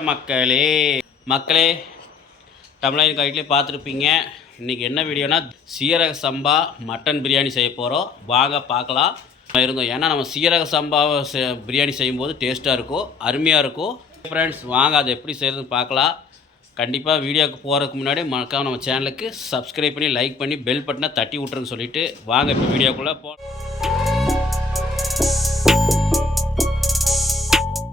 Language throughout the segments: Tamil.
மக்களே தமிழக கைட்லேயே பார்த்துருப்பீங்க. இன்றைக்கி என்ன வீடியோனா சீரக சம்பா மட்டன் பிரியாணி செய்ய போகிறோம். வாங்க பார்க்கலாம் இருந்தோம். ஏன்னா நம்ம சீரக சம்பா பிரியாணி செய்யும்போது டேஸ்ட்டாக இருக்கும், அருமையாக இருக்கும். ஃப்ரெண்ட்ஸ் வாங்க அதை எப்படி செய்கிறதுன்னு பார்க்கலாம். கண்டிப்பாக வீடியோவுக்கு போகிறதுக்கு முன்னாடி மறக்காம நம்ம சேனலுக்கு சப்ஸ்கிரைப் பண்ணி லைக் பண்ணி பெல் பட்டனை தட்டி விட்ருன்னு சொல்லிவிட்டு வாங்க இப்போ வீடியோக்குள்ளே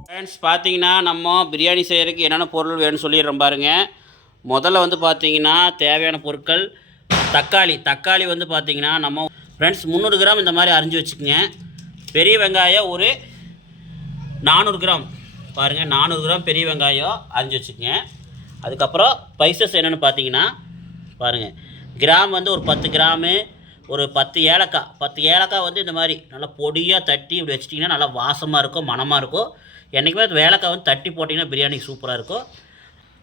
ஃப்ரெண்ட்ஸ் பார்த்தீங்கன்னா நம்ம பிரியாணி செய்கிறதுக்கு என்னென்ன பொருள் வேணும்னு சொல்லிடுறோம் பாருங்கள். முதல்ல வந்து பார்த்தீங்கன்னா தேவையான பொருட்கள் தக்காளி வந்து பார்த்தீங்கன்னா நம்ம ஃப்ரெண்ட்ஸ் 300 கிராம் இந்த மாதிரி அரிஞ்சு வச்சுக்கோங்க. பெரிய வெங்காயம் ஒரு 400 கிராம் பாருங்கள், 400 கிராம் பெரிய வெங்காயம் அரிஞ்சு வச்சுக்கோங்க. அதுக்கப்புறம் ஸ்பைசஸ் என்னென்னு பார்த்தீங்கன்னா பாருங்கள், கிராம் வந்து ஒரு 10 கிராமு, ஒரு 10 ஏலக்காய் வந்து இந்த மாதிரி நல்லா பொடியாக தட்டி இப்படி வச்சிட்டிங்கன்னா நல்லா வாசமாக இருக்கும், மணமாக இருக்கும். என்றைக்குமே ஏலக்காய் வந்து தட்டி போட்டிங்கன்னா பிரியாணி சூப்பராக இருக்கும்.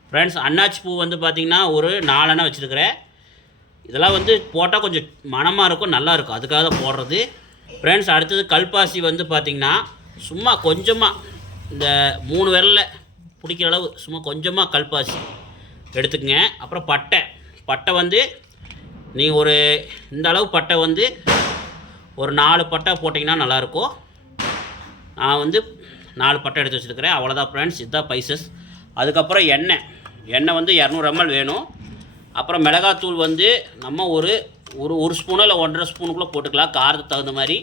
ஃப்ரெண்ட்ஸ் அன்னாச்சி பூ வந்து பார்த்திங்கன்னா ஒரு 4 அண்ணா வச்சுருக்கிறேன். இதெல்லாம் வந்து போட்டால் கொஞ்சம் மணமாக இருக்கும், நல்லாயிருக்கும், அதுக்காக தான் போடுறது. ஃப்ரெண்ட்ஸ் அடுத்தது கல்பாசி வந்து பார்த்திங்கன்னா சும்மா கொஞ்சமாக இந்த 3 விரலில் பிடிக்கிற அளவு சும்மா கொஞ்சமாக கல்பாசி எடுத்துக்கங்க. அப்புறம் பட்டை வந்து நீங்கள் ஒரு இந்த அளவு பட்டை வந்து ஒரு 4 பட்டை போட்டிங்கன்னா நல்லாயிருக்கும். நான் வந்து 4 பட்டை எடுத்து வச்சுருக்கிறேன். அவ்வளோதான் ஃப்ரெண்ட்ஸ், இதுதான் ஸ்பைசஸ். அதுக்கப்புறம் எண்ணெய் வந்து 200 ml வேணும். அப்புறம் மிளகாத்தூள் வந்து நம்ம ஒரு ஸ்பூனோ இல்லை 1.5 ஸ்பூனுக்குள்ளே போட்டுக்கலாம், காரத்துக்கு தகுந்த மாதிரி.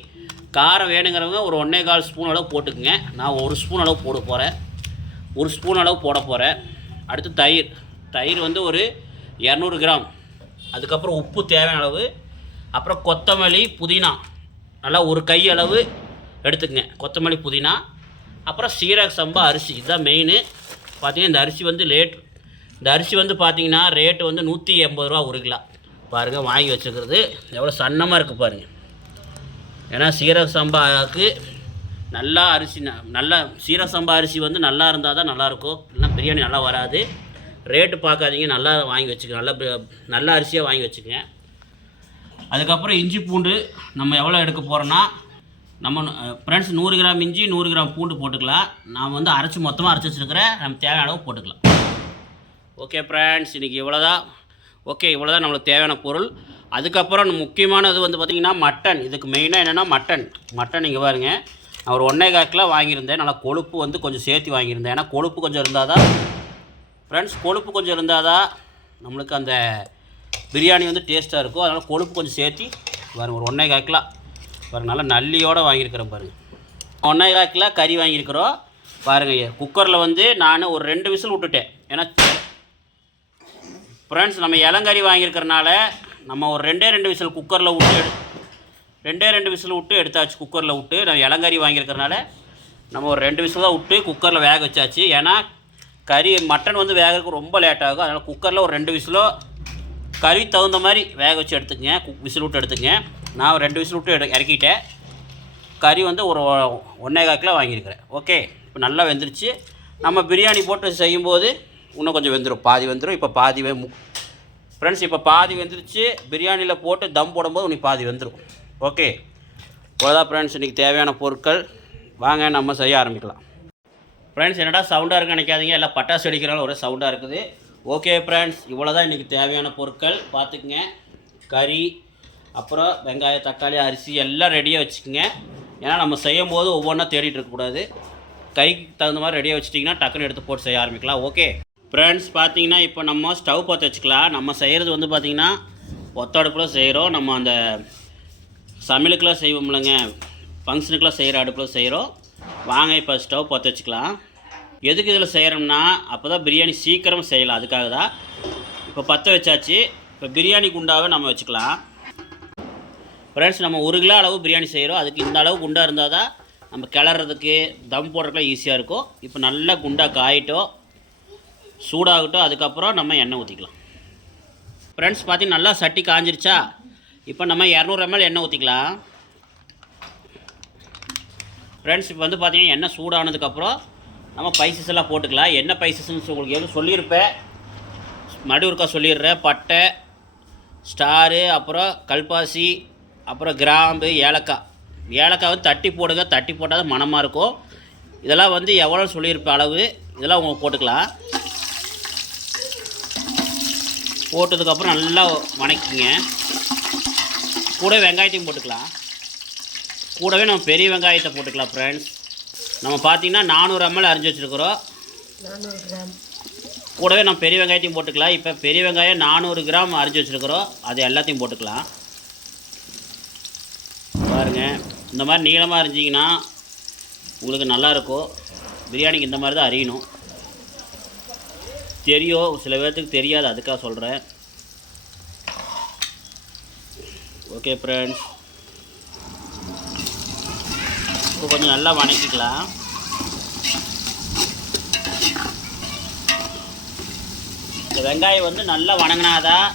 காரம் வேணுங்கிறவங்க ஒரு 1.25 ஸ்பூன் அளவு போட்டுக்குங்க. நான் 1 ஸ்பூன் அளவு போட போகிறேன். அடுத்து தயிர் வந்து ஒரு 200 கிராம். அதுக்கப்புறம் உப்பு தேவையான அளவு. அப்புறம் கொத்தமல்லி புதினா நல்லா ஒரு கை அளவு எடுத்துக்கங்க, கொத்தமல்லி புதினா. அப்புறம் சீரக சம்பா அரிசி, இதுதான் மெயின். பார்த்தீங்கன்னா இந்த அரிசி வந்து பார்த்தீங்கன்னா ரேட்டு வந்து 180 ரூபா 1 கிலோ. பாருங்கள் வாங்கி வச்சுக்கிறது எவ்வளோ சன்னமாக இருக்குது பாருங்கள். ஏன்னா சீரக சம்பாவுக்கு சீரக சம்பா அரிசி வந்து நல்லா இருந்தால் தான் நல்லாயிருக்கும், இல்லைனா பிரியாணி நல்லா வராது. ரேட்டு பார்க்காதீங்க, நல்லா வாங்கி வச்சுக்கோங்க, நல்ல அரிசியாக வாங்கி வச்சுக்கோங்க. அதுக்கப்புறம் இஞ்சி பூண்டு நம்ம எவ்வளோ எடுக்க போகிறோன்னா நம்ம ஃப்ரெண்ட்ஸ் 100 கிராம் இஞ்சி 100 கிராம் பூண்டு போட்டுக்கலாம். நான் வந்து மொத்தமாக அரைச்சி வச்சுருக்கிறேன், நம்ம தேவையான அளவு போட்டுக்கலாம். ஓகே ஃப்ரெண்ட்ஸ், இன்றைக்கி இவ்வளோதான் நம்மளுக்கு தேவையான பொருள். அதுக்கப்புறம் முக்கியமானது வந்து பார்த்திங்கன்னா மட்டன். இதுக்கு மெயினாக என்னென்னா மட்டன் இங்கே பாருங்க, நான் ஒரு 1.25 கிலோ வாங்கியிருந்தேன். நல்லா கொழுப்பு வந்து கொஞ்சம் சேர்த்து வாங்கியிருந்தேன். ஏன்னா கொழுப்பு கொஞ்சம் இருந்தால் தான் நம்மளுக்கு அந்த பிரியாணி வந்து டேஸ்ட்டாக இருக்கும். அதனால் கொழுப்பு கொஞ்சம் சேர்த்து பாருங்கள், ஒரு 1.25 கிலோ பாருங்கள், நல்லா நல்லியோடு வாங்கியிருக்கிறேன் பாருங்கள். 1.25 கிலோ கறி வாங்கியிருக்கிறோம் பாருங்கள். குக்கரில் வந்து நான் ஒரு 2 விசில் விட்டுட்டேன். ஏன்னா ஃப்ரெண்ட்ஸ் நம்ம இளங்கறி வாங்கியிருக்கிறனால நம்ம ஒரு 2 விசில் குக்கரில் விட்டு 2 விசில் விட்டு எடுத்தாச்சு. குக்கரில் விட்டு நம்ம இளங்கறி வாங்கியிருக்கிறனால நம்ம ஒரு 2 விசில் தான் விட்டு குக்கரில் வேக வச்சாச்சு. ஏன்னா மட்டன் வந்து வேகிறதுக்கு ரொம்ப லேட் ஆகும். அதனால் குக்கரில் ஒரு 2 விசிலோ கறி தகுந்த மாதிரி வேக வச்சு எடுத்துக்கங்க, விசில் விட்டு எடுத்துக்கங்க. நான் 2 விசில் விட்டு இறக்கிட்டேன். கறி வந்து ஒரு 1.25 கிலோ வாங்கியிருக்கிறேன். ஓகே, இப்போ நல்லா வெந்துருச்சு. நம்ம பிரியாணி போட்டு செய்யும்போது இன்னும் கொஞ்சம் பாதி வெந்துடும். இப்போ ஃப்ரெண்ட்ஸ் இப்போ பாதி வெந்துருச்சு. பிரியாணியில் போட்டு தம் போடும்போது இன்னைக்கு பாதி வெந்துடும். ஓகே, இவ்வளோதான் ஃப்ரெண்ட்ஸ் இன்றைக்கி தேவையான பொருட்கள். வாங்க நம்ம செய்ய ஆரம்பிக்கலாம். ஃப்ரெண்ட்ஸ் என்னடா சவுண்டாக இருக்குன்னு நினைக்காதீங்க, எல்லாம் பட்டாசு வெடிக்கிறனால ஒரே சவுண்டாக இருக்குது. ஓகே ஃப்ரெண்ட்ஸ், இவ்வளோ தான் இன்றைக்கி தேவையான பொருட்கள். பார்த்துக்குங்க, கறி, அப்புறம் வெங்காயம், தக்காளி, அரிசி எல்லாம் ரெடியாக வச்சுக்கோங்க. ஏன்னா நம்ம செய்யும் போது ஒவ்வொன்றா தேடிட்டு இருக்கக்கூடாது. கைக்கு தகுந்த மாதிரி ரெடியாக வச்சிட்டிங்கன்னா டக்குன்னு எடுத்து போட்டு செய்ய ஆரம்பிக்கலாம். ஓகே ஃப்ரெண்ட்ஸ், பார்த்தீங்கன்னா இப்போ நம்ம ஸ்டவ் பற்ற வச்சுக்கலாம். நம்ம செய்கிறது வந்து பார்த்திங்கன்னா ஒத்த அடுப்பில் செய்கிறோம். நம்ம அந்த சமையலுக்கெலாம் செய்வோம்லங்க, ஃபங்க்ஷனுக்கெலாம் செய்கிற அடுப்பில் செய்கிறோம். வாங்க இப்போ ஸ்டவ் பற்ற வச்சுக்கலாம். எதுக்கு இதில் செய்கிறோம்னா அப்போ தான் பிரியாணி சீக்கிரம் செய்யலாம், அதுக்காக தான். இப்போ பற்ற வச்சாச்சு. இப்போ பிரியாணி குண்டாவை நம்ம வச்சுக்கலாம். ஃப்ரெண்ட்ஸ் நம்ம 1 கிலோ அளவு பிரியாணி செய்கிறோம். அதுக்கு இந்த அளவு குண்டாக இருந்தால் தான் நம்ம கிளறதுக்கு தம் போடுறதுக்குலாம் ஈஸியாக இருக்கும். இப்போ நல்லா குண்டா காயிட்டோம், சூடாகட்டும். அதுக்கப்புறம் நம்ம எண்ணெய் ஊற்றிக்கலாம். ஃப்ரெண்ட்ஸ் பார்த்தீங்கன்னா நல்லா சட்டி காஞ்சிருச்சா. இப்போ நம்ம 200 ml எண்ணெய் ஊற்றிக்கலாம். ஃப்ரெண்ட்ஸ் இப்போ வந்து பார்த்திங்கன்னா எண்ணெய் சூடானதுக்கப்புறம் நம்ம ஸ்பைசஸ் எல்லாம் போட்டுக்கலாம். என்ன ஸ்பைசஸ்ன்னு உங்களுக்கு எதுவும் சொல்லியிருப்பேன், மறுபடியும் சொல்லிடுறேன். பட்டை, ஸ்டாரு, அப்புறம் கல்பாசி, அப்புறம் கிராம்பு, ஏலக்காய் வந்து தட்டி போடுங்க. தட்டி போட்டால் தான் மணமாக இருக்கும். இதெல்லாம் வந்து எவ்வளோ சொல்லியிருப்பேன் அளவு, இதெல்லாம் உங்களுக்கு போட்டுக்கலாம். போட்டதுக்கப்புறம் நல்லா வணக்கிங்க. கூட வெங்காயத்தையும் போட்டுக்கலாம். கூடவே நம்ம பெரிய வெங்காயத்தை போட்டுக்கலாம் ஃப்ரெண்ட்ஸ். நம்ம பார்த்திங்கன்னா 400 ml அரிஞ்சு வச்சுருக்குறோம். 400 கிராம். கூடவே நம்ம பெரிய வெங்காயத்தையும் போட்டுக்கலாம். இப்போ பெரிய வெங்காயம் 400 கிராம் அரிஞ்சு வச்சுருக்குறோம். அது எல்லாத்தையும் போட்டுக்கலாம். பாருங்கள், இந்த மாதிரி நீளமாக அரிஞ்சிங்கன்னா உங்களுக்கு நல்லாயிருக்கும். பிரியாணிக்கு இந்த மாதிரி தான் அரியணும். தெரியும், சில பேர்த்துக்கு தெரியாது, அதுக்காக சொல்கிறேன். ஓகே ஃப்ரெண்ட்ஸ், இப்போ கொஞ்சம் நல்லா வணக்கிக்கலாம். இந்த வெங்காயம் வந்து நல்லா வணங்கினாதான்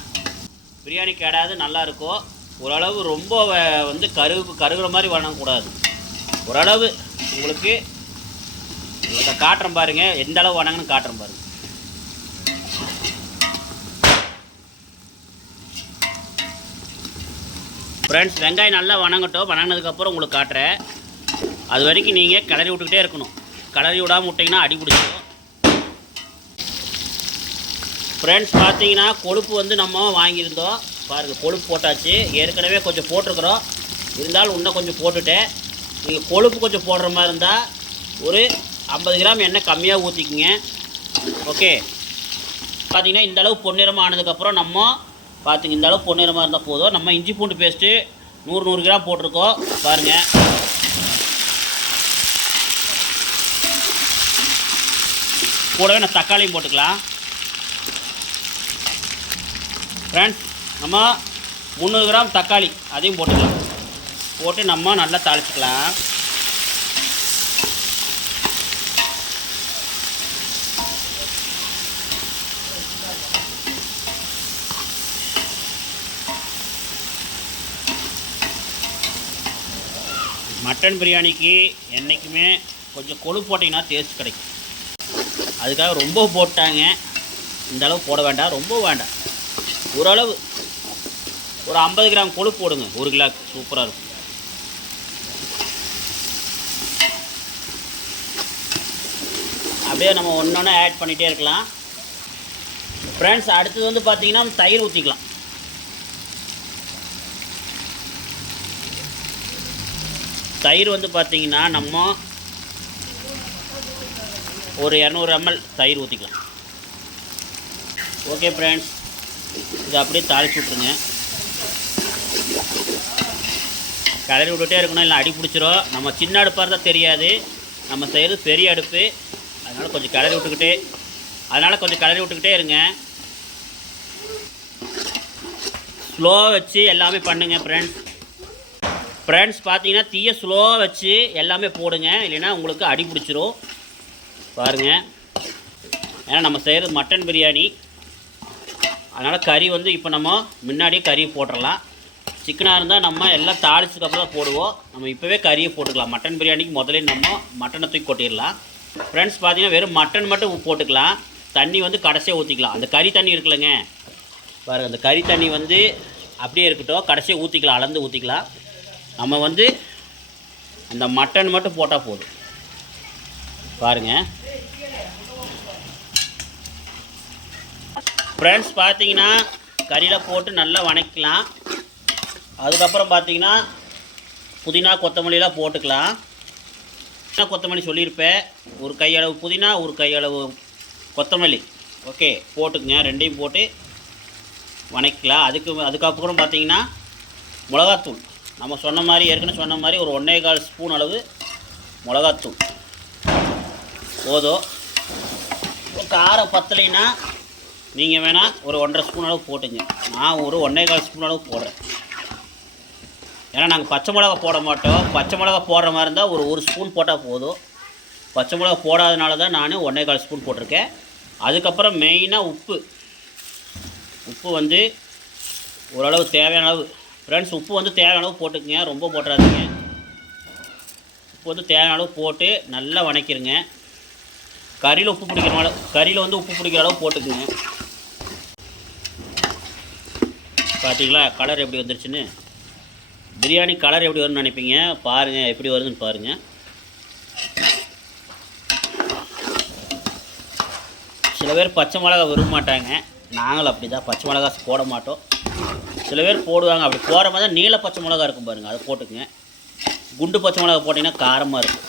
பிரியாணி கேடாது, நல்லாயிருக்கும். ஓரளவு ரொம்ப வந்து கருகிற மாதிரி வணங்கக்கூடாது. ஓரளவு உங்களுக்கு இதை காட்டுறேன் பாருங்கள், எந்த அளவு வணங்கன்னு காட்டுறேன் பாருங்கள். ஃப்ரெண்ட்ஸ், வெங்காயம் நல்லா வணங்கட்டும். வணங்கினதுக்கப்புறம் உங்களுக்கு காட்டுறேன். அது வரைக்கும் நீங்கள் கிளறி விட்டுக்கிட்டே இருக்கணும். கிளறி விடாமல் விட்டிங்கன்னா அடி பிடிச்சிடும். ஃப்ரெண்ட்ஸ், பார்த்தீங்கன்னா கொழுப்பு வந்து நம்ம வாங்கியிருந்தோம். பாருங்கள், கொழுப்பு போட்டாச்சு. ஏற்கனவே கொஞ்சம் போட்டிருக்குறோம், இருந்தாலும் இன்னும் கொஞ்சம் போட்டுட்டேன். நீங்கள் கொழுப்பு கொஞ்சம் போடுற மாதிரி இருந்தால் ஒரு 50 கிராம் எண்ணெய் கம்மியாக ஊற்றிக்கிங்க. ஓகே, பார்த்தீங்கன்னா இந்தளவு பொன்னிறமாக ஆனதுக்கப்புறம் நம்ம பார்த்துங்க, இந்தளவு பொன்னிறமாக இருந்தால் போதும். நம்ம இஞ்சி பூண்டு பேஸ்ட்டு 100 கிராம் போட்டிருக்கோம். பாருங்கள், கூடவே நான் தக்காளியும் போட்டுக்கலாம். ஃப்ரெண்ட்ஸ், நம்ம 300 கிராம் தக்காளி அதையும் போட்டுக்கலாம். போட்டு நம்ம நல்லா தாளிச்சிக்கலாம். மட்டன் பிரியாணிக்கு என்றைக்குமே கொஞ்சம் கொழுப்பு போட்டிங்கன்னா டேஸ்ட் கிடைக்கும். அதுக்காக ரொம்ப போட்டாங்க. இந்த அளவு போட வேண்டாம், ரொம்ப வேண்டாம். ஓரளவு ஒரு 50 கிராம் கொழுப்பு போடுங்க. 1 கிலோக்கு சூப்பராக இருக்கும். அப்படியே நம்ம ஒன்று ஆட் பண்ணிகிட்டே இருக்கலாம். ஃப்ரெண்ட்ஸ், அடுத்தது வந்து பார்த்திங்கன்னா தயிர் ஊற்றிக்கலாம். தயிர் வந்து பார்த்திங்கன்னா நம்ம ஒரு 200 ml தயிர் ஊற்றிக்கலாம். ஓகே ஃப்ரெண்ட்ஸ், இதை அப்படியே தாளிச்சு விட்ருங்க. கிளறி விட்டுட்டே இருக்கணும், இல்லை அடி பிடிச்சிரும். நம்ம சின்ன அடுப்பாக இருந்தால் தெரியாது, நம்ம செய்கிறது பெரிய அடுப்பு. அதனால் கொஞ்சம் கிளறி விட்டுக்கிட்டே இருங்க. ஸ்லோவாக வச்சு எல்லாமே பண்ணுங்கள் ஃப்ரெண்ட்ஸ். பார்த்தீங்கன்னா தீயை ஸ்லோவாக வச்சு எல்லாமே போடுங்க, இல்லைன்னா உங்களுக்கு அடி பிடிச்சிரும். பாருங்கள், ஏன்னா நம்ம செய்கிறது மட்டன் பிரியாணி. அதனால் கறி வந்து இப்போ நம்ம முன்னாடியே கறியை போட்டுடலாம். சிக்கனாக இருந்தால் நம்ம எல்லாம் தாளிச்சதுக்கப்புறம் தான் போடுவோம். நம்ம இப்போவே கறியை போட்டுக்கலாம். மட்டன் பிரியாணிக்கு முதல்ல நம்ம மட்டனை தூக்கி கொட்டிடலாம். ஃப்ரெண்ட்ஸ், பார்த்தீங்கன்னா வெறும் மட்டன் மட்டும் போட்டுக்கலாம். தண்ணி வந்து கடைசியாக ஊற்றிக்கலாம். அந்த கறி தண்ணி இருக்குல்லங்க பாருங்கள், அந்த கறி தண்ணி வந்து அப்படியே இருக்கட்டும். கடைசியாக ஊற்றிக்கலாம், அளந்து ஊற்றிக்கலாம். நம்ம வந்து அந்த மட்டன் மட்டும் போட்டால் போதும். பாருங்கள் ஃப்ரெண்ட்ஸ், பார்த்தீங்கன்னா கறியில் போட்டு நல்லா வணக்கலாம். அதுக்கப்புறம் பார்த்தீங்கன்னா புதினா கொத்தமல்லிலாம் போட்டுக்கலாம். கொத்தமல்லி சொல்லியிருப்பேன், ஒரு கையளவு புதினா, ஒரு கையளவு கொத்தமல்லி. ஓகே, போட்டுக்குங்க. ரெண்டையும் போட்டு வணக்கலாம். அதுக்கப்புறம் பார்த்தீங்கன்னா மிளகாத்தூள் நம்ம சொன்ன மாதிரி, ஏற்கனவே சொன்ன மாதிரி ஒரு 1.25 ஸ்பூன் அளவு மிளகாத்தூள் போதும். காரம் பத்தலைன்னா நீங்கள் வேணால் ஒரு 1.5 ஸ்பூன் அளவு போட்டுங்க. நான் ஒரு 1.25 ஸ்பூன் அளவு போடுறேன். ஏன்னா நாங்கள் பச்சை மிளகா போட மாட்டோம். பச்சை மிளகா போடுற மாதிரி இருந்தால் ஒரு ஸ்பூன் போட்டால் போதும். பச்சை மிளகா போடாதனால தான் நான் 1.25 ஸ்பூன் போட்டிருக்கேன். அதுக்கப்புறம் மெயினாக உப்பு வந்து ஓரளவு தேவையான அளவு. ஃப்ரெண்ட்ஸ், உப்பு வந்து தேவையான அளவு போட்டுக்குங்க, ரொம்ப போட்டுறாதீங்க. உப்பு வந்து தேவையான அளவு போட்டு நல்லா வணக்கிடுங்க. கறியில் உப்பு பிடிக்கிற அளவு போட்டுக்குங்க. பார்த்தீங்களா கலர் எப்படி வந்துருச்சுன்னு? பிரியாணி கலர் எப்படி வரும்னு நினைப்பீங்க. பாருங்கள் எப்படி வருதுன்னு பாருங்கள். சில பேர் பச்சை மிளகா விரும்ப மாட்டாங்க, நாங்களும் அப்படி தான் பச்சை மிளகா போட மாட்டோம். சில பேர் போடுவாங்க. அப்படி போகிற மாதிரி தான் நீல பச்சை மிளகா இருக்கும் பாருங்கள், அதை போட்டுக்குங்க. குண்டு பச்சை மிளகா போட்டிங்கன்னா காரமாக இருக்கும்.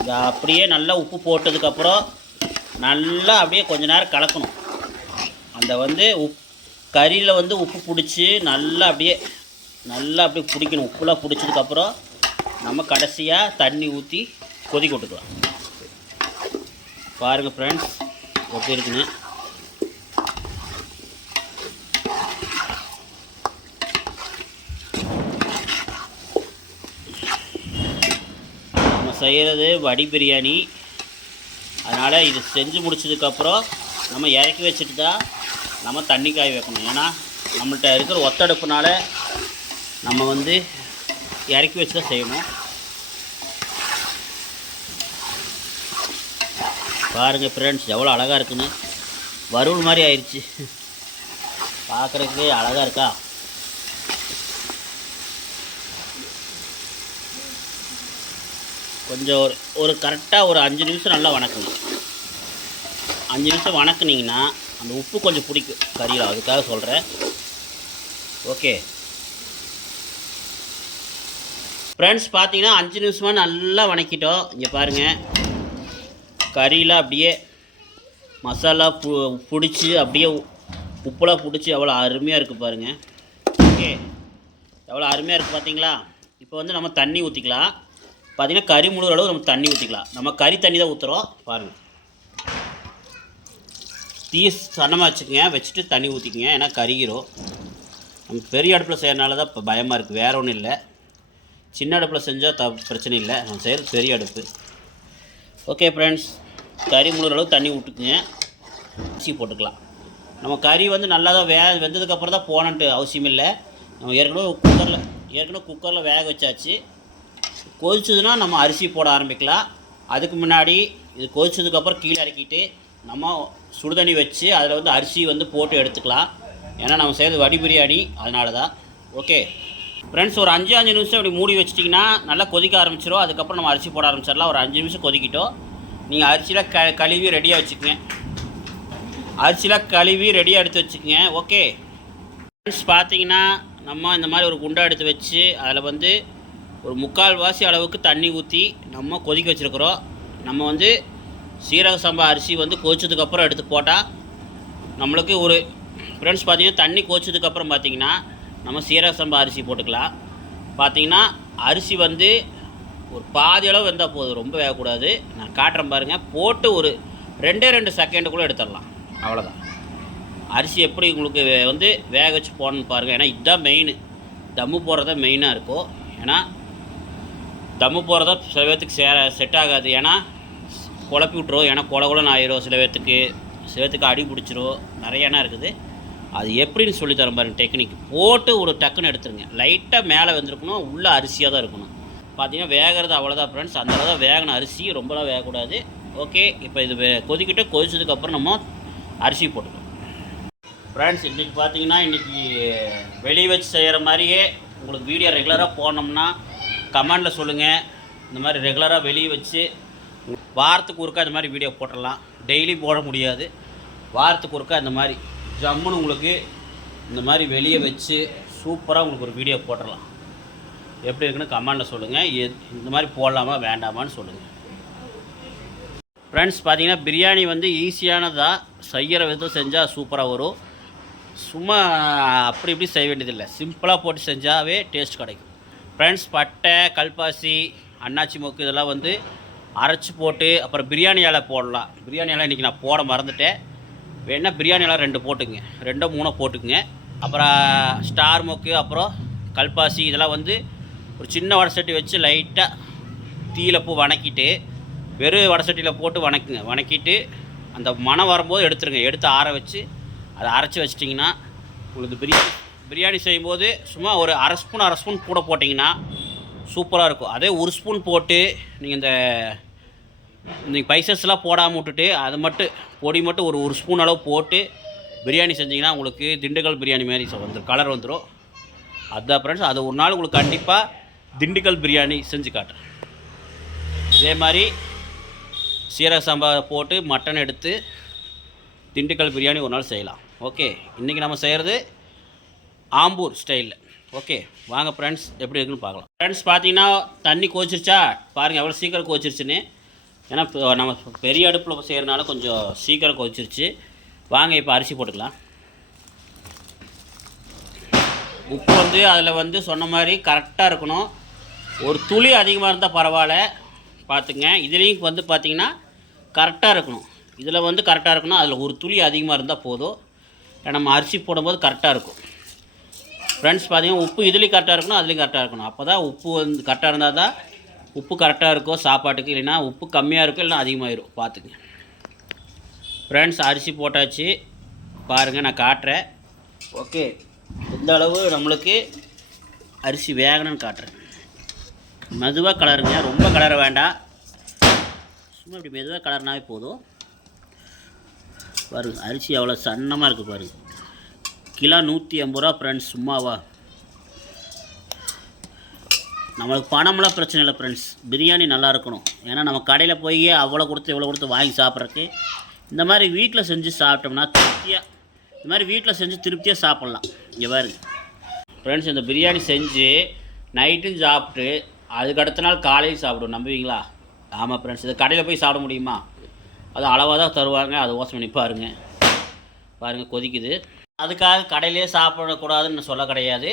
இதை அப்படியே நல்லா உப்பு போட்டதுக்கப்புறம் நல்லா அப்படியே கொஞ்ச நேரம் கலக்கணும். அந்த கறியில் உப்பு பிடிச்சி நல்லா அப்படியே பிடிக்கணும். உப்புலாம் பிடிச்சதுக்கப்புறம் நம்ம கடைசியாக தண்ணி ஊற்றி கொதிக்க விட்டுக்கலாம். பாருங்கள் ஃப்ரெண்ட்ஸ் எப்படி இருக்குன்னு. நம்ம செய்கிறது வடி பிரியாணி, அதனால் இது செஞ்சு முடிச்சதுக்கப்புறம் நம்ம இறக்கி வச்சுட்டு தான் நம்ம தண்ணி காய வைக்கணும். ஏன்னா நம்மள்கிட்ட இருக்கிற ஒத்தடுப்புனால நம்ம இறக்கி வச்சு தான் செய்யணும். பாருங்கள் ஃப்ரெண்ட்ஸ் எவ்வளோ அழகாக இருக்குன்னு. வறுவல் மாதிரி ஆயிடுச்சு, பார்க்குறதுக்கு அழகாக இருக்கா. கொஞ்சம் ஒரு கரெக்டாக ஒரு 5 நிமிஷம் நல்லா வணக்கணும். 5 நிமிஷம் வணக்குனிங்கன்னா அந்த உப்பு கொஞ்சம் பிடிக்கும் கறியில், அதுக்காக சொல்கிறேன். ஓகே ஃப்ரெண்ட்ஸ், பார்த்தீங்கன்னா 5 நிமிஷமாக நல்லா வணக்கிட்டோம். இங்கே பாருங்கள், கறியில் அப்படியே மசாலா பிடிச்சி அப்படியே உப்புலாம் பிடிச்சி எவ்வளோ அருமையாக இருக்குது பாருங்கள். ஓகே, எவ்வளோ அருமையாக இருக்குது பார்த்தீங்களா. இப்போ நம்ம தண்ணி ஊற்றிக்கலாம். பார்த்தீங்கன்னா கறி முழுகிற அளவு நம்ம தண்ணி ஊற்றிக்கலாம். நம்ம கறி தண்ணி தான் ஊற்றுறோம். பாருங்கள், தீ சன்னமாக வச்சுட்டு தண்ணி ஊற்றிக்கங்க, ஏன்னா கறிகிறோம். நம்ம பெரிய அடுப்பில் செய்கிறனால தான் இப்போ பயமாக இருக்குது, வேறு ஒன்றும் இல்லை. சின்ன அடுப்பில் செஞ்சால் பிரச்சனை இல்லை, நம்ம செய்கிறது பெரிய அடுப்பு. ஓகே ஃப்ரெண்ட்ஸ், கறி முழுகிற அளவு தண்ணி விட்டுக்குங்க, அரிசி போட்டுக்கலாம். நம்ம கறி நல்லா தான் வெந்ததுக்கப்புறம் தான் போனன்ட்டு அவசியம் இல்லை. நம்ம ஏற்கனவே குக்கரில் வேக வச்சாச்சு. கொதிச்சதுன்னா நம்ம அரிசி போட ஆரம்பிக்கலாம். அதுக்கு முன்னாடி இது கொதிச்சதுக்கப்புறம் கீழே இறக்கிட்டு நம்ம சுடுதண்ணி வச்சு அதில் அரிசி போட்டு எடுத்துக்கலாம். ஏன்னா நம்ம செய்கிறது வடி பிரியாணி, அதனால தான். ஓகே ஃப்ரெண்ட்ஸ், ஒரு 5 நிமிஷம் அப்படி மூடி வச்சிட்டிங்கன்னா நல்லா கொதிக்க ஆரம்பிச்சிடும். அதுக்கப்புறம் நம்ம அரிசி போட ஆரம்பிச்சிடலாம். ஒரு 5 நிமிஷம் கொதிக்கிட்டோம். நீங்கள் அரிசியில் கழுவி ரெடியாக வச்சுக்கோங்க. அரிசியில் கழுவி ரெடியாக எடுத்து வச்சுக்கோங்க. ஓகே ஃப்ரெண்ட்ஸ், பார்த்தீங்கன்னா நம்ம இந்த மாதிரி ஒரு குண்டா எடுத்து வச்சு அதில் ஒரு 3/4 வாசி அளவுக்கு தண்ணி ஊற்றி நம்ம கொதிக்க வச்சுருக்குறோம். நம்ம சீரக சம்பா அரிசி கொதிச்சதுக்கப்புறம் எடுத்து போட்டால் நம்மளுக்கு ஒரு ஃப்ரெண்ட்ஸ் பார்த்தீங்கன்னா தண்ணி கொதிச்சதுக்கப்புறம் பார்த்தீங்கன்னா நம்ம சீரக சம்பா அரிசி போட்டுக்கலாம். பார்த்தீங்கன்னா அரிசி ஒரு பாதி அளவு வெந்தால் போதும், ரொம்ப வேகக்கூடாது. நான் காட்டுறேன் பாருங்கள். போட்டு ஒரு 2 செகண்டுக்குள்ளே எடுத்துடலாம், அவ்வளோதான். அரிசி எப்படி உங்களுக்கு வேக வச்சு போடணுன்னு பாருங்கள். ஏன்னா இதுதான் மெயின், தம்மு போடுறதா மெயினாக இருக்கும். ஏன்னா தம்மு போடுறதா சில பேர்த்துக்கு செட் ஆகாது, ஏன்னா குழப்பி விட்ரும். ஏன்னா குளன்னு ஆயிரும், சில பேர்த்துக்கு அடி பிடிச்சிரும், நிறைய எண்ணம் இருக்குது. அது எப்படின்னு சொல்லித்தரேன் பாருங்கள் டெக்னிக். போட்டு ஒரு டக்குன்னு எடுத்துருங்க. லைட்டாக மேலே வெந்திருக்கணும், உள்ளே அரிசியாக தான் இருக்கணும். பார்த்தீங்கன்னா வேகிறது அவ்வளோதான் ஃப்ரெண்ட்ஸ், அந்த அளவு தான் வேகணும் அரிசி, ரொம்பலாம் வேகக்கூடாது. ஓகே, இப்போ இது கொதிச்சதுக்கப்புறம் நம்ம அரிசி போட்டுக்கலாம். ஃப்ரெண்ட்ஸ், இன்றைக்கி பார்த்தீங்கன்னா வெளியே வச்சு செய்கிற மாதிரியே உங்களுக்கு வீடியோ ரெகுலராக போனோம்னா கமெண்டில் சொல்லுங்கள். இந்த மாதிரி ரெகுலராக வெளியே வச்சு வாரத்துக்கு ஒருக்கா இந்த மாதிரி வீடியோ போட்டுடலாம். டெய்லி போட முடியாது, வாரத்துக்கு ஒருக்கா இந்த மாதிரி ஜம்முன்னு உங்களுக்கு இந்த மாதிரி வெளியே வச்சு சூப்பராக உங்களுக்கு ஒரு வீடியோ போட்டுடலாம். எப்படி இருக்குன்னு கமெண்டில் சொல்லுங்கள். இந்த மாதிரி போடலாமா வேண்டாமான்னு சொல்லுங்கள். ஃப்ரெண்ட்ஸ், பார்த்தீங்கன்னா பிரியாணி ஈஸியானதாக செய்கிற விதம் செஞ்சால் சூப்பராக வரும். சும்மா அப்படி இப்படி செய்ய வேண்டியதில்லை, சிம்பிளாக போட்டு செஞ்சாவே டேஸ்ட் கிடைக்கும். ஃப்ரெண்ட்ஸ், பட்டை, கல்பாசி, அன்னாச்சி மொக்கு இதெல்லாம் அரைச்சி போட்டு அப்புறம் பிரியாணி இலை போடலாம். பிரியாணி இலை இன்றைக்கி நான் போட மறந்துட்டேன். வேணா பிரியாணி இலை 2 போட்டுக்குங்க, 2 3 போட்டுக்குங்க. அப்புறம் ஸ்டார் மொக்கு, அப்புறம் கல்பாசி இதெல்லாம் ஒரு சின்ன வடை சட்டி வச்சு லைட்டாக தீயில வணக்கிட்டு வெறும் வடை சட்டியில் போட்டு வணக்கிட்டு அந்த மணம் வரும்போது எடுத்துருங்க. எடுத்து ஆற வச்சு அதை அரைச்சி வச்சிட்டிங்கன்னா உங்களுக்கு பிரியாணி செய்யும்போது சும்மா ஒரு அரை ஸ்பூன் கூட போட்டிங்கன்னா சூப்பராக இருக்கும். அதே 1 ஸ்பூன் போட்டு நீங்கள் இந்த ஸ்பைசஸ்லாம் போடாமல் விட்டுட்டு அது மட்டும் பொடி மட்டும் ஒரு ஸ்பூன் அளவு போட்டு பிரியாணி செஞ்சிங்கன்னா உங்களுக்கு திண்டுக்கல் பிரியாணி மாதிரி கலர் வந்துடும். அதுதான் ஃப்ரெண்ட்ஸ், அது ஒரு நாள் உங்களுக்கு கண்டிப்பாக திண்டுக்கல் பிரியாணி செஞ்சு காட்டுறேன். இதே மாதிரி சீரக சம்பா போட்டு மட்டன் எடுத்து திண்டுக்கல் பிரியாணி ஒரு நாள் செய்யலாம். ஓகே, இன்றைக்கி நம்ம செய்கிறது ஆம்பூர் ஸ்டைலில். ஓகே, வாங்க ஃப்ரெண்ட்ஸ் எப்படி இருக்குன்னு பார்க்கலாம். ஃப்ரெண்ட்ஸ் பார்த்தீங்கன்னா தண்ணி கோச்சிருச்சா பாருங்கள், எவ்வளோ சீக்கிரம் கோச்சிருச்சுன்னு. ஏன்னா நம்ம பெரிய அடுப்பில் செய்கிறனால கொஞ்சம் சீக்கிரம் கொதிச்சிருச்சு. வாங்க இப்போ அரிசி போட்டுக்கலாம். உப்பு வந்து அதில் வந்து சொன்ன மாதிரி கரெக்டாக இருக்கணும். ஒரு துளி அதிகமாக இருந்தால் பரவாயில்ல, பார்த்துங்க. இதுலேயும் வந்து பார்த்திங்கன்னா கரெக்டாக இருக்கணும். இதில் வந்து கரெக்டாக இருக்கணும், அதில் ஒரு துளி அதிகமாக இருந்தால் போதும். நம்ம அரிசி போடும்போது கரெக்டாக இருக்கும். ஃப்ரெண்ட்ஸ் பார்த்திங்கன்னா உப்பு இதுலேயும் கரெக்டாக இருக்கணும், அதுலேயும் கரெக்டாக இருக்கணும். அப்போ தான் உப்பு வந்து கரெக்டாக இருந்தால் தான் உப்பு கரெக்டாக இருக்கும் சாப்பாட்டுக்கு. இல்லைன்னா உப்பு கம்மியாக இருக்கும், இல்லைனா அதிகமாகிடும். பார்த்துங்க ஃப்ரெண்ட்ஸ், அரிசி போட்டாச்சு பாருங்கள், நான் காட்டுறேன். ஓகே, இந்த அளவு நம்மளுக்கு அரிசி வேகணும்னு காட்டுறேன். மெதுவாக கலருங்க, ரொம்ப கலர வேண்டாம், சும்மா இப்படி மெதுவாக கலர்னாவே போதும். பாருங்கள் அரிசி அவ்வளோ சன்னமாக இருக்குது பாருங்கள். கிலோ 180 ரூபா ஃப்ரெண்ட்ஸ். சும்மாவா? நம்மளுக்கு பணமெல்லாம் பிரச்சனை இல்லை ஃப்ரெண்ட்ஸ், பிரியாணி நல்லா இருக்கணும். ஏன்னா நம்ம கடையில் போய் அவ்வளோ கொடுத்து இவ்வளோ கொடுத்து வாங்கி சாப்பிட்றதுக்கு இந்த மாதிரி வீட்டில் செஞ்சு சாப்பிட்டோம்னா திருப்தியாக, இந்த மாதிரி வீட்டில் செஞ்சு திருப்தியாக சாப்பிட்லாம். இங்கே பாருங்க ஃப்ரெண்ட்ஸ், இந்த பிரியாணி செஞ்சு நைட்டும் சாப்பிட்டு அதுக்கு அடுத்த நாள் காலையில் சாப்பிடுவோம், நம்புவீங்களா? ஆமாம் ஃப்ரெண்ட்ஸ், இது கடையில் போய் சாப்பிட முடியுமா? அது அளவாக தான் தருவாங்க, அது ஓசம் பண்ணி பாருங்கள் கொதிக்குது. அதுக்காக கடையிலே சாப்பிடக்கூடாதுன்னு சொல்ல கிடையாது.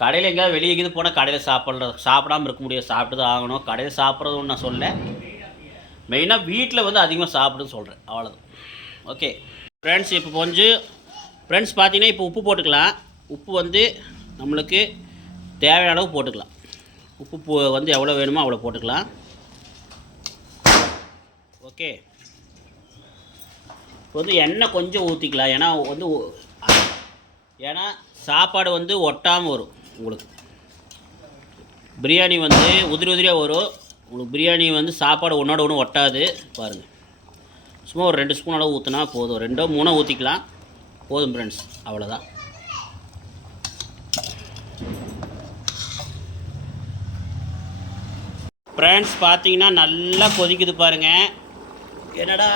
கடையில் எங்கேயாவது வெளியே எங்கேயும் போனால் கடையில் சாப்பிடாமல் இருக்க முடியாது, சாப்பிட்டு தான் ஆகணும். கடையில் சாப்பிட்றதுன்னு நான் சொல்ல, மெயினாக வீட்டில் வந்து அதிகமாக சாப்பிடுன்னு சொல்கிறேன், அவ்வளோதான். ஓகே ஃப்ரெண்ட்ஸ், இப்போ கொஞ்சம் ஃப்ரெண்ட்ஸ் பார்த்தீங்கன்னா இப்போ உப்பு போட்டுக்கலாம். உப்பு வந்து நம்மளுக்கு தேவையான அளவு போட்டுக்கலாம். உப்பு வந்து எவ்வளோ வேணுமோ அவ்வளோ போட்டுக்கலாம். ஓகே, இப்போ வந்து எண்ணெய் கொஞ்சம் ஊற்றிக்கலாம். ஏன்னா சாப்பாடு வந்து ஒட்டாமல் வரும். உங்களுக்கு பிரியாணி வந்து உதிரியாக வரும். உங்களுக்கு பிரியாணி வந்து சாப்பாடு ஒன்றோட ஒன்று ஒட்டாது. பாருங்கள், சும்மா ஒரு 2 ஸ்பூன் அளவு ஊற்றினா போதும், 2 3 ஊற்றிக்கலாம், போதும் ஃப்ரெண்ட்ஸ், அவ்வளோதான். ஃப்ரெண்ட்ஸ் பார்த்தீங்கன்னா நல்லா கொதிக்குது பாருங்கள். என்னடா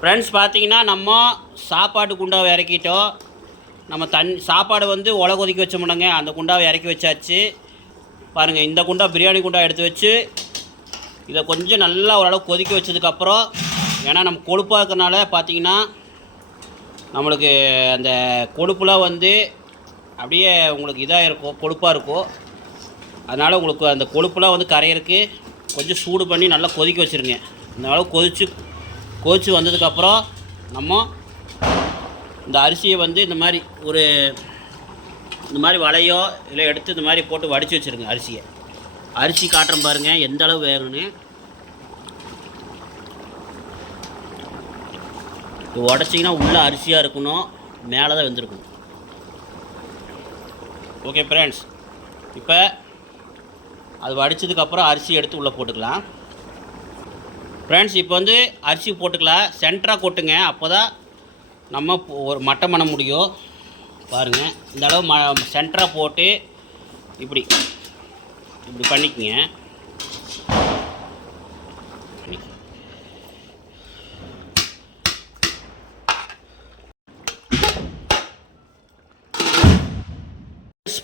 ஃப்ரெண்ட்ஸ் பார்த்தீங்கன்னா நம்ம சாப்பாட்டு குண்டாவை இறக்கிட்டோம். நம்ம சாப்பாடு வந்து உலை கொதிக்க வச்சோம்னாங்க, அந்த குண்டாவை இறக்கி வச்சாச்சு பாருங்கள். இந்த குண்டா பிரியாணி குண்டா எடுத்து வச்சு இதை கொஞ்சம் நல்லா ஓரளவு கொதிக்க வச்சதுக்கப்புறம், ஏன்னா நம்ம கொழுப்பாக இருக்கிறனால பார்த்தீங்கன்னா நம்மளுக்கு அந்த கொழுப்புலாம் வந்து அப்படியே உங்களுக்கு இதாக இருக்கும், கொழுப்பாக இருக்கும். அதனால் உங்களுக்கு அந்த கொழுப்புலாம் வந்து கரையிறதுக்கு கொஞ்சம் சூடு பண்ணி நல்லா கொதிக்க வச்சுருங்க. இந்த அளவு கொதித்து வந்ததுக்கப்புறம் நம்ம இந்த அரிசியை வந்து இந்த மாதிரி வலையோ இல்லை எடுத்து இந்த மாதிரி போட்டு வடித்து வச்சுருங்க. அரிசி காட்டுறோம் பாருங்கள் எந்த அளவு வேகணும்னு. இது உடச்சிங்கன்னா உள்ளே அரிசியாக இருக்கணும், மேலே தான் வெந்திருக்கணும். ஓகே ஃப்ரெண்ட்ஸ், இப்போ அது வடித்ததுக்கப்புறம் அரிசி எடுத்து உள்ளே போட்டுக்கலாம். ஃப்ரெண்ட்ஸ், இப்போ வந்து அரிசி போட்டுக்கலாம், சென்டராக கொட்டுங்க, அப்போ தான் நம்ம ஒரு மட்டம் பண்ண முடியும். பாருங்கள், இந்த அளவு சென்டராக போட்டு இப்படி பண்ணிக்கங்க.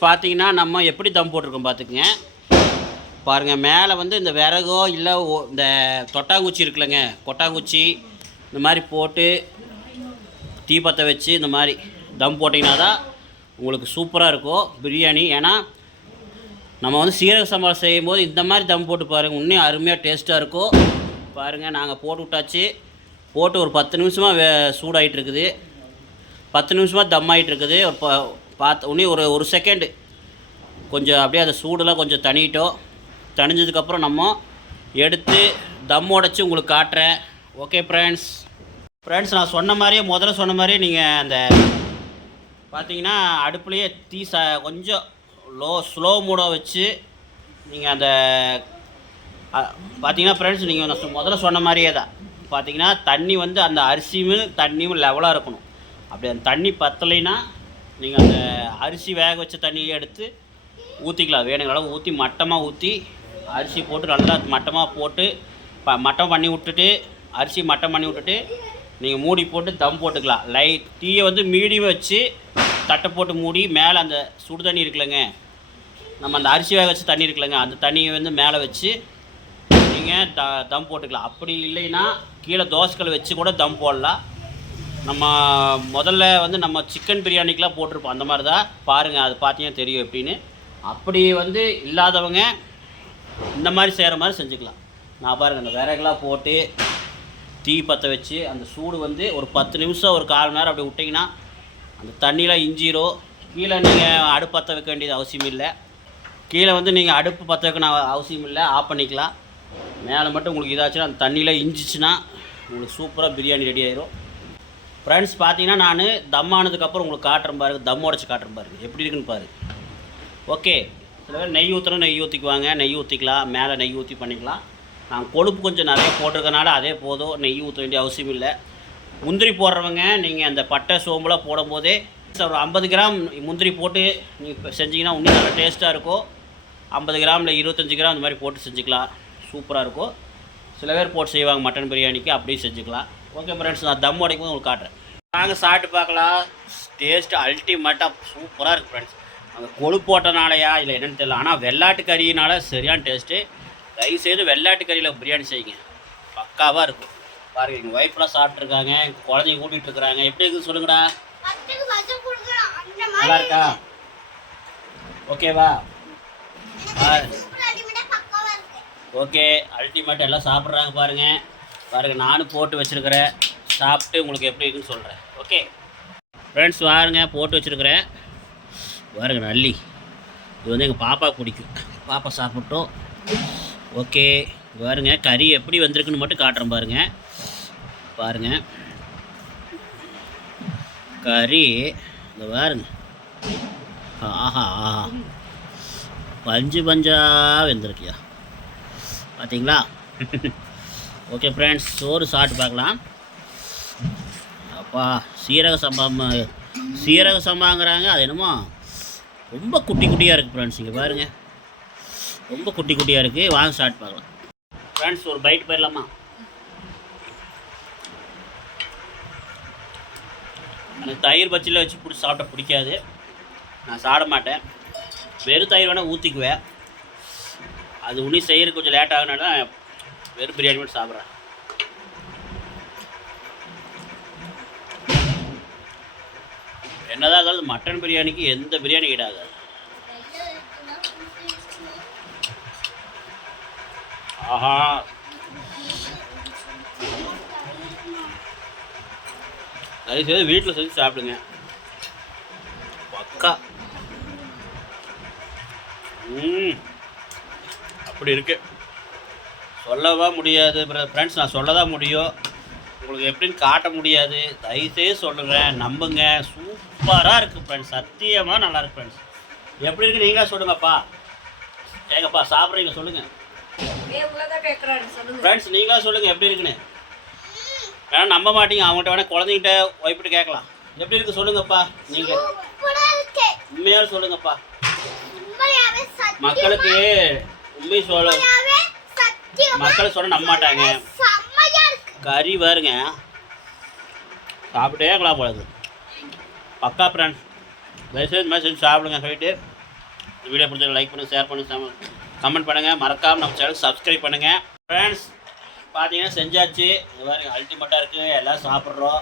பார்த்தீங்கன்னா நம்ம எப்படி தம் போட்டிருக்கோம் பார்த்துக்குங்க. பாருங்கள், மேலே வந்து இந்த விறகோ இல்லை இந்த தொட்டாங்குச்சி இருக்குல்லங்க, கொட்டாங்குச்சி இந்த மாதிரி போட்டு தீபத்தை வச்சு இந்த மாதிரி தம் போட்டிங்கன்னா தான் உங்களுக்கு சூப்பராக இருக்கும் பிரியாணி. ஏன்னா நம்ம வந்து சீரக சம்பா செய்யும்போது இந்த மாதிரி தம் போட்டு பாருங்கள், இன்னும் அருமையாக டேஸ்ட்டாக இருக்கும். பாருங்கள், நாங்கள் போட்டு விட்டாச்சு. போட்டு ஒரு 10 நிமிஷமாக சூடாகிட்டு இருக்குது, 10 நிமிஷமாக தம் ஆகிட்டு இருக்குது. இன்னும் ஒரு செகண்டு கொஞ்சம் அப்படியே அந்த சூடெலாம் கொஞ்சம் தணிஞ்சதுக்கப்புறம் நம்ம எடுத்து தம் உடச்சி உங்களுக்கு காட்டுறேன். ஓகே ஃப்ரெண்ட்ஸ், நான் முதல்ல சொன்ன மாதிரியே நீங்கள் அந்த பார்த்தீங்கன்னா அடுப்புலையே கொஞ்சம் ஸ்லோ மூடாக வச்சு நீங்கள் அந்த பார்த்தீங்கன்னா ஃப்ரெண்ட்ஸ், நீங்கள் நான் முதல்ல சொன்ன மாதிரியே தான் பார்த்தீங்கன்னா தண்ணி வந்து அந்த அரிசியும் தண்ணியும் லெவலாக இருக்கணும். அப்படி அந்த தண்ணி பத்தலைன்னா நீங்கள் அந்த அரிசி வேக வச்ச தண்ணியை எடுத்து ஊற்றிக்கலாம், வேணுங்கிற அளவு ஊற்றி மட்டமாக ஊற்றி அரிசி போட்டு நல்லா மட்டமாக போட்டு மட்டம் பண்ணி விட்டுட்டு அரிசி மட்டம் பண்ணி விட்டுட்டு நீங்கள் மூடி போட்டு தம் போட்டுக்கலாம். லைட் தீயை வந்து மீடியம் வச்சு தட்டை போட்டு மூடி மேலே அந்த சுடு தண்ணி இருக்குல்லங்க, நம்ம அந்த அரிசி வேக வச்சு தண்ணி இருக்குல்லங்க, அந்த தண்ணியை வந்து மேலே வச்சு நீங்கள் தம் போட்டுக்கலாம். அப்படி இல்லைன்னா கீழே தோசைக்கல் வச்சு கூட தம் போடலாம். நம்ம முதல்ல வந்து நம்ம சிக்கன் பிரியாணிக்கெலாம் போட்டிருப்போம், அந்த மாதிரி தான் பாருங்கள், அது பார்த்தீங்கன்னா தெரியும் எப்படின்னு. அப்படி வந்து இல்லாதவங்க இந்த மாதிரி செய்கிற மாதிரி செஞ்சுக்கலாம். நான் பாருங்கள் அந்த விறகுலாம் போட்டு தீ பற்ற வச்சு அந்த சூடு வந்து ஒரு 10 நிமிஷம் ஒரு 1/4 மணி நேரம் அப்படி விட்டிங்கன்னா அந்த தண்ணியெலாம் இஞ்சிரும். கீழே நீங்கள் அடுப்பு பற்ற வைக்க வேண்டியது அவசியம் இல்லை. கீழே வந்து நீங்கள் அடுப்பு பற்ற வைக்கணும் அவசியம் இல்லை, ஆஃப் பண்ணிக்கலாம். மேலே மட்டும் உங்களுக்கு இதாச்சுன்னா அந்த தண்ணியில் இஞ்சிச்சுன்னா உங்களுக்கு சூப்பராக பிரியாணி ரெடி ஆயிரும். ஃப்ரெண்ட்ஸ் பார்த்தீங்கன்னா நான் தம் ஆனதுக்கப்புறம் உங்களுக்கு காட்டுறேன் பாருங்கள், தம் உடச்சி காட்டுறேன் பாருங்கள் எப்படி இருக்குன்னு பாருங்கள். ஓகே, சில பேர் நெய் ஊற்றுறோம், நெய் ஊற்றிக்குவாங்க, நெய் ஊற்றிக்கலாம், மேலே நெய் ஊற்றி பண்ணிக்கலாம். நான் கொழுப்பு கொஞ்சம் நிறைய போட்டிருக்கனால அதே போதும், நெய் ஊற்ற வேண்டிய அவசியம் இல்லை. முந்திரி போடுறவங்க நீங்கள் அந்த பட்டை சோம்புலாம் போடும்போதே ஒரு 50 கிராம் முந்திரி போட்டு நீங்கள் செஞ்சிங்கன்னா இன்னும் நல்லா டேஸ்ட்டாக இருக்கும். 50 கிராமில் 25 கிராம் அந்த மாதிரி போட்டு செஞ்சுக்கலாம், சூப்பராக இருக்கும். சில பேர் போட்டு செய்வாங்க மட்டன் பிரியாணிக்கு, அப்படியே செஞ்சுக்கலாம். ஓகே ஃப்ரெண்ட்ஸ், நான் தம் உடைக்கும் போது உங்களுக்கு காட்டுறேன். நாங்கள் சாப்பிட்டு பார்க்கலாம். டேஸ்ட்டு அல்டிமேட்டாக சூப்பராக இருக்குது ஃப்ரெண்ட்ஸ். அந்த கொழுப்பு போட்டனாலையா இல்லை என்னென்னு தெரியல, ஆனால் வெள்ளாட்டு கறியினால சரியான டேஸ்ட்டு. தயவுசெய்து வெள்ளாட்டு கறியில் பிரியாணி செய்யுங்க, பக்காவாக இருக்கும். பாருங்கள் எங்கள் ஒய்ஃப்லாம் சாப்பிட்ருக்காங்க, எங்கள் குழந்தைங்க கூட்டிகிட்டு இருக்கிறாங்க. எப்படி இருக்குது சொல்லுங்கடா, நல்லா இருக்கா? ஓகேவா? ஓகே, அல்டிமேட் எல்லாம் சாப்பிட்றாங்க பாருங்கள். பாருங்கள் நானும் போட்டு வச்சுருக்கிறேன், சாப்பிட்டு உங்களுக்கு எப்படி இருக்குன்னு சொல்கிறேன். ஓகே ஃப்ரெண்ட்ஸ், பாருங்க போட்டு வச்சுருக்கிறேன் பாருங்க நல்லி. இது வந்து எங்கள் பாப்பா பிடிக்கும், பாப்பா சாப்பிட்டோம். ஓகே பாருங்க கறி எப்படி வந்திருக்குன்னு மட்டும் காட்டுறேன் பாருங்கள். பாருங்கள் கறி இந்த பாருங்க, ஆஹா ஆஹா பஞ்சு பஞ்சாக வெந்திருக்கியா பார்த்தீங்களா? ஓகே ஃப்ரெண்ட்ஸ், சோறு சாப்பிட்டு பார்க்கலாம். அப்பா சீரக சம்பாங்கிறாங்க, அது என்னமோ ரொம்ப குட்டி குட்டியாக இருக்குது ஃப்ரெண்ட்ஸ். இங்கே பாருங்கள் ரொம்ப குட்டி குட்டியாக இருக்குது. வாங்க ஸ்டார்ட் பார்க்கலாம் ஃப்ரெண்ட்ஸ். ஒரு பைட் போயிடலாமா? எனக்கு தயிர் பச்சியில் வச்சு சாப்பிட்ட பிடிக்காது, நான் சாப்பிட மாட்டேன். வெறும் தயிர் வேணால் ஊற்றிக்குவேன், அது இன்னும் செய்யறது கொஞ்சம் லேட் ஆகுனால வெறும் பிரியாணி மட்டும் சாப்பிட்றேன். என்னதான் இருந்தாலும் மட்டன் பிரியாணிக்கு எந்த பிரியாணி கிடையாது. ஆஹா தயவுசெய்து வீட்டில் செஞ்சு சாப்பிடுங்க, பக்கா. அப்படி இருக்கு, சொல்லவா முடியாது ஃப்ரெண்ட்ஸ். நான் சொல்ல தான் முடியும், உங்களுக்கு எப்படின்னு காட்ட முடியாது. தயவுசெய்து சொல்லுறேன், நம்புங்க, சூப்பராக இருக்குது ஃப்ரெண்ட்ஸ், சத்தியமாக நல்லா இருக்கு ஃப்ரெண்ட்ஸ். எப்படி இருக்குது நீங்களா சொல்லுங்கப்பா, ஏங்கப்பா சாப்பிட்றீங்க சொல்லுங்கள் ஃப்ரெண்ட்ஸ், நீங்களா சொல்லுங்கள் எப்படி இருக்குன்னு. வேணா நம்ப மாட்டீங்க, அவங்கள்ட்ட வேணால் குழந்தைகிட்ட ஒய்ஃப்ட்டு கேட்கலாம். எப்படி இருக்குது சொல்லுங்கப்பா, நீங்கள் உண்மையாக சொல்லுங்கப்பா. மக்களுக்கு உண்மை சொல்ல, மக்களை சொல்ல நம்ப மாட்டாங்க. கறி பாருங்க, சாப்பிட்டே இருக்கலாம் போல பக்கா ஃப்ரெண்ட்ஸ். தயவுசெய்து இந்த மாதிரி செஞ்சு சாப்பிடுங்க. சொல்லிட்டு வீடியோ பிடிச்ச லைக் பண்ணுங்கள், ஷேர் பண்ணுங்கள், கமெண்ட் பண்ணுங்கள், மறக்காமல் நம்ம சேனல் சப்ஸ்கிரைப் பண்ணுங்கள் ஃப்ரெண்ட்ஸ். பார்த்தீங்கன்னா செஞ்சாச்சு, இது மாதிரி அல்டிமேட்டாக இருக்குது, எல்லாம் சாப்பிட்றோம்.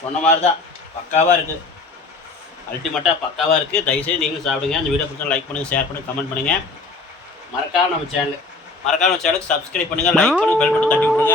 சொன்ன மாதிரி தான் பக்காவாக இருக்குது, அல்டிமேட்டாக பக்காவாக இருக்குது. தயவுசெய்து நீங்களும் சாப்பிடுங்க. அந்த வீடியோ பிடிச்சா லைக் பண்ணுங்கள், ஷேர் பண்ணுங்கள், கமெண்ட் பண்ணுங்கள். மறக்காமல் நம்ம சேனலுக்கு சப்ஸ்கிரைப் பண்ணுங்கள், லைக் பண்ணுங்கள், பெல் பட்டன் தட்டி விட்ருங்க.